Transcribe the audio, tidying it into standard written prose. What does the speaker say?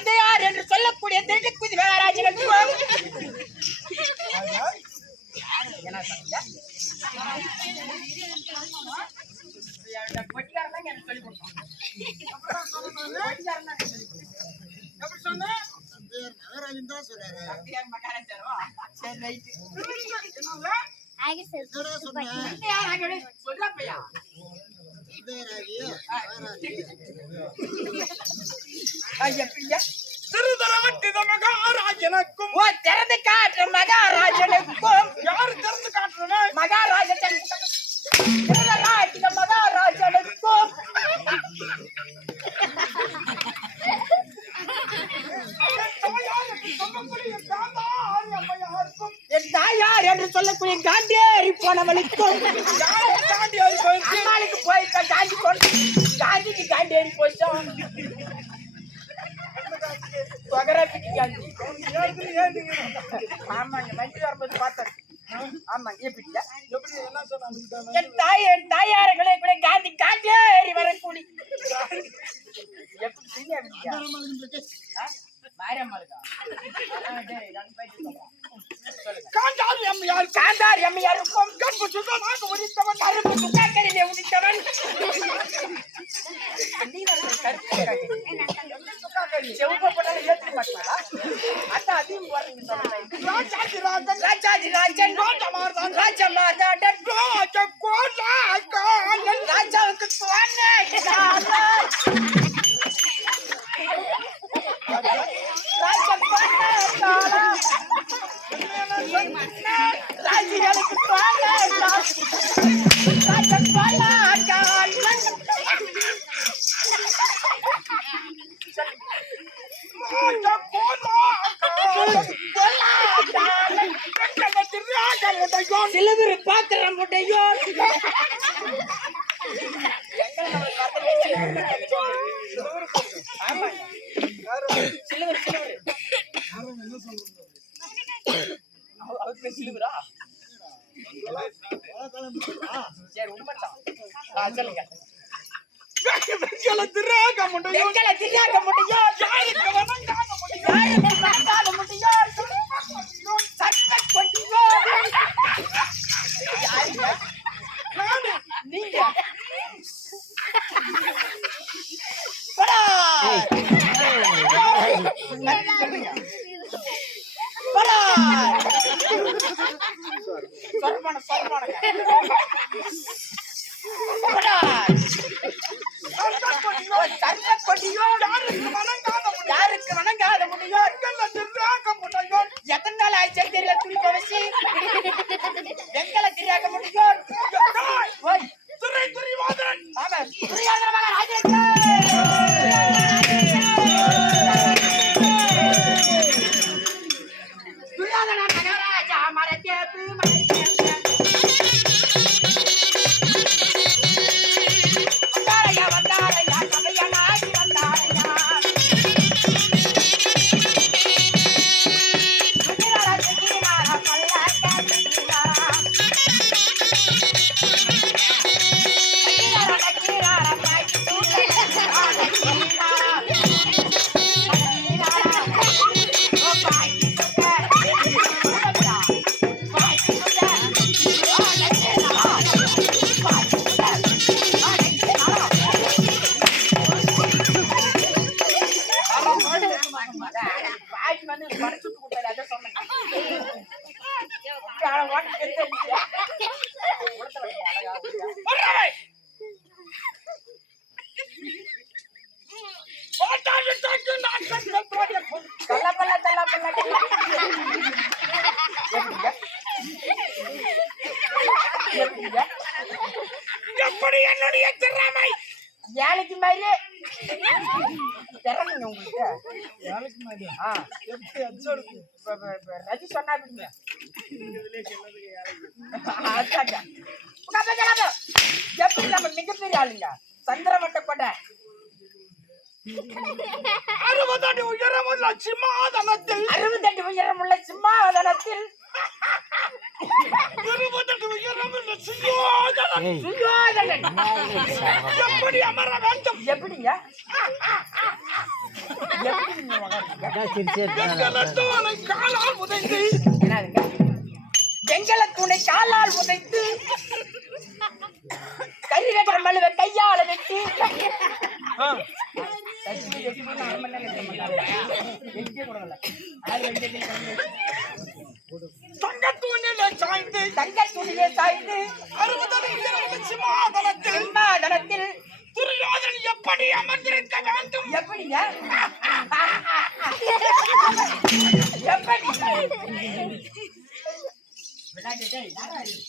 தந்தையார் என்று சொல்லக்கூடிய திருக்குதி வேளாராஜனுக்கும் என்ன சொன்னீங்க? மகாராஜனுக்கும் திறந்து காட்டுற மகாராஜனுக்கும் யாரு திறந்து காட்டுறன மகாராஜன் மகாராஜனுக்கும் என் தாயார் என்று சொல்லக்கூடிய காந்தியேறி போனவளுக்கும் அம்மாளுக்கு போயிருக்க காந்திக்கு காந்தியேறி போயிட்டோம் ஆமாங்க மஞ்சள் வரும்போது பார்த்தேன் ஆமாங்க எப்படியா என் தாயார்களே கூட காந்தி காந்தியேறி வரக்கூடி எப்படி காந்தாரி அம்மையாருக்கும் கற்பு சுகமாக உதித்தவன் கருப்பு சுக்காக்கரிலே உதித்தவன் செவப்பட்டாலும் ஏற்றி மாட்டாரா அதான் அதிகம் ராஜாஜிராஜன் ராஜாவுக்கு சிலுவர் பாத்திரம் முட்டையோ சிலுவரா சரி உண்மைதான் சொல்லுங்க திராக முடியும் நீங்க யாருக்கு வணங்காத முடியும் எத்தனை நாள் ஆயிடுச்சு தெரியல துணி துவச்சி வெங்கல திரியாக்க முடியும் எப்படி என்னுடைய திறமை வேலைக்கு மாதிரியே திறமைங்க உங்களுக்கு வேலைக்கு மாதிரியா ரஜி சொன்னா எப்படி நம்ம மிகப்பெரிய ஆளுங்க சந்திரமட்ட கொண்டை 68 உயரமுள்ள சிம்மாதனத்தில் 68 உயரமுள்ள சிம்மாதனத்தில் 28 உயரமுள்ள சுயோதனன் எப்படி அமர வேண்டும் எப்படிங்க எப்படி வெங்கலத்தோனை காலால் உதைத்து என்னதுங்க? வெங்கல தூணை காலால் உதைத்து கை வெட்டுற மழுவ கையால வெட்டி தங்கத்தூணிலே சாய்ந்து தங்க துணியை சாய்ந்து 60 அடி உயரமுள்ள சிம்மாதனத்தில் சிம்மாதனத்தில் துரியோதனன் எப்படி அமர்ந்திருக்க வேண்டும்? எப்படிங்க? எப்படி? விளையாட்டுட்டே யாரா இது?